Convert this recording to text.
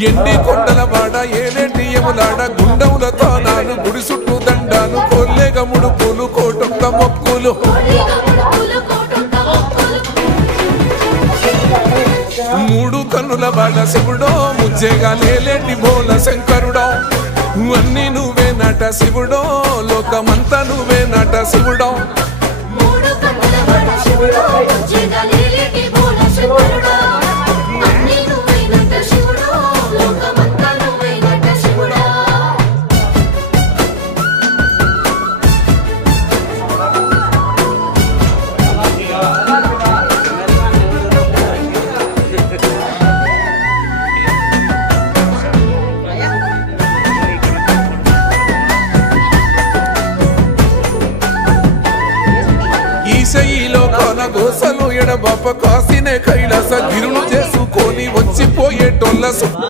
ఎండి కొండల వాడ ఏలేటి యములాడ గుండములతో నాను గుడి చుట్టూ దండాలు కొల్లేగ ముడుపులు కోటొక్క మొక్కులు మూడు కన్నుల వాడ శివుడో ముజ్జేగా లేలేటి బోల శంకరుడో అన్ని నువ్వే నట శివుడో లోకమంతా నువ్వే నట శివుడో ఈశయిలో కొన గోసలు ఎడబాప కాసినే